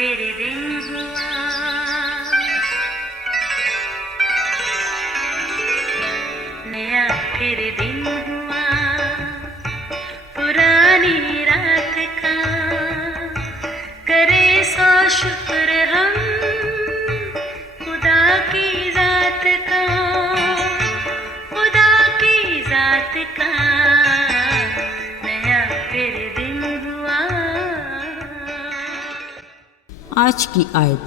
फिर दिन हुआ, नया फिर दिन हुआ, पुरानी रात का करे सो शुक्र हम खुदा की जात का, खुदा की जात का, नया फिर दिन हुआ। आज की आयत,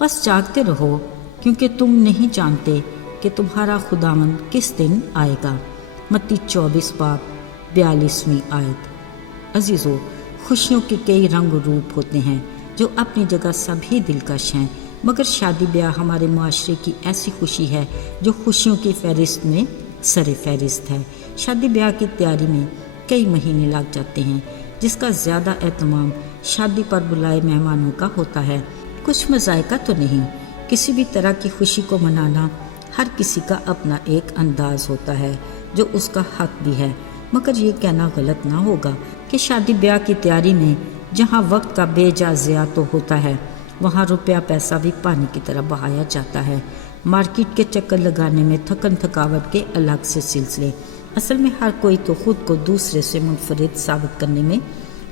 बस जागते रहो क्योंकि तुम नहीं जानते कि तुम्हारा खुदावंद किस दिन आएगा। मत्ती 24 बाब 42वीं आयत। अजीज़ों, खुशियों के कई रंग रूप होते हैं जो अपनी जगह सभी दिलकश हैं, मगर शादी ब्याह हमारे माशरे की ऐसी खुशी है जो खुशियों की फहरिस्त में सरे फहरिस्त है। शादी ब्याह की तैयारी में कई महीने लग जाते हैं, जिसका ज़्यादा एहतमाम शादी पर बुलाए मेहमानों का होता है। कुछ मज़ायका तो नहीं, किसी भी तरह की खुशी को मनाना हर किसी का अपना एक अंदाज होता है जो उसका हक भी है, मगर ये कहना गलत ना होगा कि शादी ब्याह की तैयारी में जहाँ वक्त का बेजा ज़िया तो होता है, वहाँ रुपया पैसा भी पानी की तरह बहाया जाता है। मार्केट के चक्कर लगाने में थकन थकावट के अलग से सिलसिले। असल में हर कोई तो खुद को दूसरे से मुनफरिद साबित करने में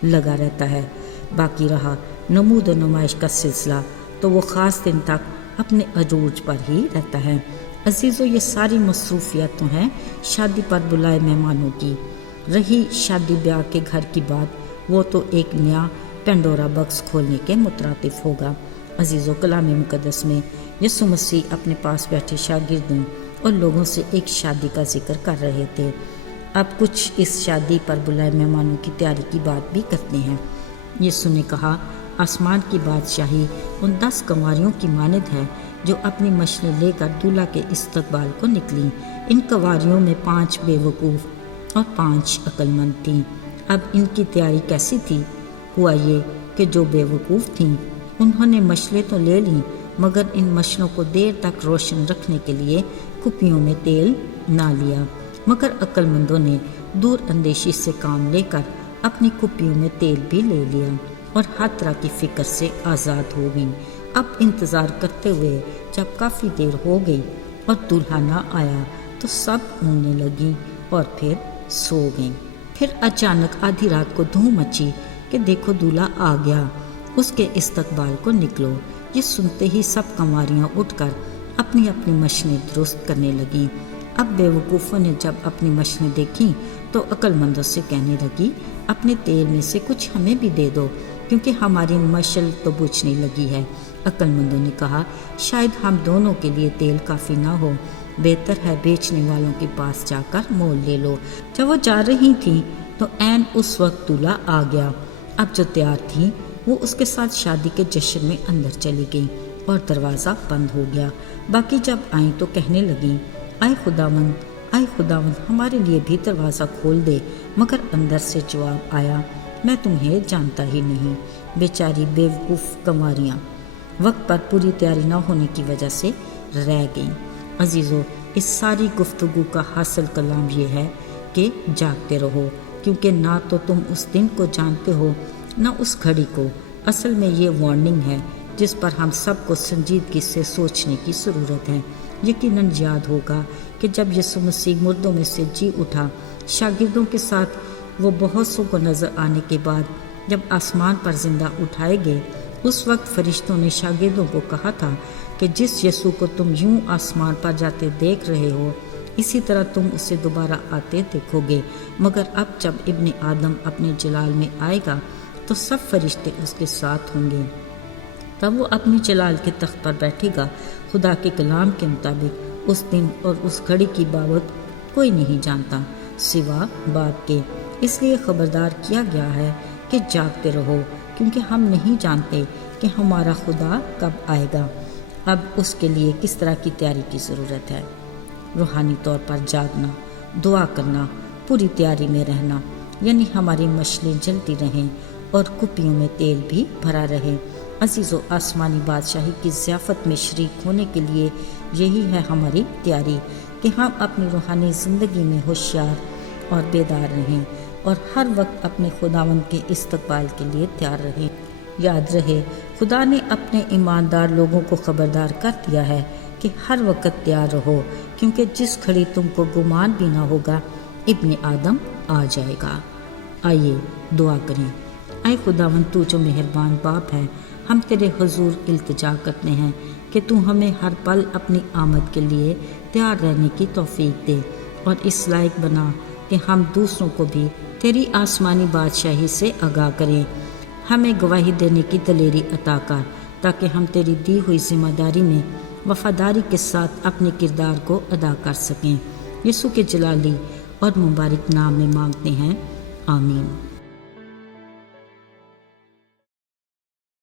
लगा रहता है। बाकी रहा नमूद और नुमाइश का सिलसिला, तो वो ख़ास दिन तक अपने अरूज पर ही रहता है। अजीज़ों, ये सारी मसरूफियत तो हैं शादी पर बुलाए मेहमानों की। रही शादी ब्याह के घर की बात, वो तो एक नया पेंडोरा बक्स खोलने के मुतरातिफ होगा। अजीज़ों, कलाम मुक़द्दस में यीशु मसीह अपने पास बैठे शागिर्दों और लोगों से एक शादी का जिक्र कर रहे थे। अब कुछ इस शादी पर बुलाए मेहमानों की तैयारी की बात भी करते हैं। यीशु ने कहा, आसमान की बादशाही उन 10 कंवारियों की मानद है जो अपनी मशलें लेकर दूल्हा के इस्तकबाल को निकली। इन कंवारियों में 5 बेवकूफ़ और 5 अक्लमंद थीं। अब इनकी तैयारी कैसी थी? हुआ ये कि जो बेवकूफ़ थीं उन्होंने मशलें तो ले लीं, मगर इन मशलों को देर तक रोशन रखने के लिए कुप्पियों में तेल ना लिया। मगर अक्लमंदों ने दूर अंदेशी से काम लेकर अपनी कुप्पियों में तेल भी ले लिया और हर तरह की फ़िक्र से आज़ाद हो गई। अब इंतज़ार करते हुए जब काफ़ी देर हो गई और दूल्हा ना आया तो सब ऊँगने लगी और फिर सो गईं। फिर अचानक आधी रात को धूम मची कि देखो दूल्हा आ गया, उसके इस्तकबाल को निकलो। ये सुनते ही सब कंवारियाँ उठकर अपनी अपनी मशनें दुरुस्त करने लगीं। अब बेवकूफ़ों ने जब अपनी मशनें देखीं तो अक्लमंदों से कहने लगी, अपने तेल में से कुछ हमें भी दे दो, क्योंकि हमारी मशल तो बुझने लगी है। अक्लमंदों ने कहा, शायद हम दोनों के लिए तेल काफ़ी ना हो, बेहतर है बेचने वालों के पास जाकर मोल ले लो। जब वो जा रही थी तो ऐन उस वक्त दूल्हा आ गया। अब जो तैयार थी वो उसके साथ शादी के जश्न में अंदर चली गई और दरवाज़ा बंद हो गया। बाकी जब आई तो कहने लगी, आए खुदावंद हमारे लिए भी दरवाज़ा खोल दे। मगर अंदर से जवाब आया, मैं तुम्हें जानता ही नहीं। बेचारी बेवकूफ़ कंवारियाँ वक्त पर पूरी तैयारी न होने की वजह से रह गईं। अजीज़ों, इस सारी गुफ्तगू का हासिल कलाम ये है कि जागते रहो, क्योंकि ना तो तुम उस दिन को जानते हो ना उस घड़ी को। असल में ये वार्निंग है जिस पर हम सबको संजीदगी से सोचने की ज़रूरत है। यकीनन याद होगा कि जब यीशु मसीह मुर्दों में से जी उठा, शागिर्दों के साथ वो बहुत सौ को नज़र आने के बाद जब आसमान पर जिंदा उठाए गए, उस वक्त फरिश्तों ने शागिर्दों को कहा था कि जिस यीशु को तुम यूं आसमान पर जाते देख रहे हो, इसी तरह तुम उसे दोबारा आते देखोगे। मगर अब जब इब्ने आदम अपने जलाल में आएगा तो सब फरिश्ते उसके साथ होंगे। तब वो अपनी जलाल के तख्त पर बैठेगा। खुदा के कलाम के मुताबिक उस दिन और उस घड़ी की बाबत कोई नहीं जानता सिवा बाप के। इसलिए खबरदार किया गया है कि जागते रहो, क्योंकि हम नहीं जानते कि हमारा खुदा कब आएगा। अब उसके लिए किस तरह की तैयारी की ज़रूरत है? रूहानी तौर पर जागना, दुआ करना, पूरी तैयारी में रहना, यानी हमारी मशलें जलती रहें और कुप्पियों में तेल भी भरा रहे। अजीज़ों, आसमानी बादशाही की ज़ियाफ़त में शरीक होने के लिए यही है हमारी तैयारी कि हम अपनी रूहानी ज़िंदगी में होशियार और बेदार रहें और हर वक्त अपने खुदावंद के इस्तकबाल के लिए तैयार रहें। یاد رہے خدا نے اپنے ایماندار لوگوں کو خبردار کر دیا ہے کہ ہر وقت تیار رہو، کیونکہ جس گھڑی تم کو گمان بھی نہ ہوگا ابن آدم آ جائے گا۔ آئیے دعا کریں۔ اے خداوند تو جو مہربان باپ ہے، ہم تیرے حضور التجا کرتے ہیں کہ تو ہمیں ہر پل اپنی آمد کے لیے تیار رہنے کی توفیق دے اور اس لائق بنا کہ ہم دوسروں کو بھی تیری آسمانی بادشاہی سے آگاہ کریں۔ ہمیں گواہی دینے کی دلیری عطا کر تاکہ ہم تیری دی ہوئی ذمہ داری میں وفاداری کے ساتھ اپنے کردار کو ادا کر سکیں۔ یسوع کے جلالی اور مبارک نام میں مانگتے ہیں، آمین۔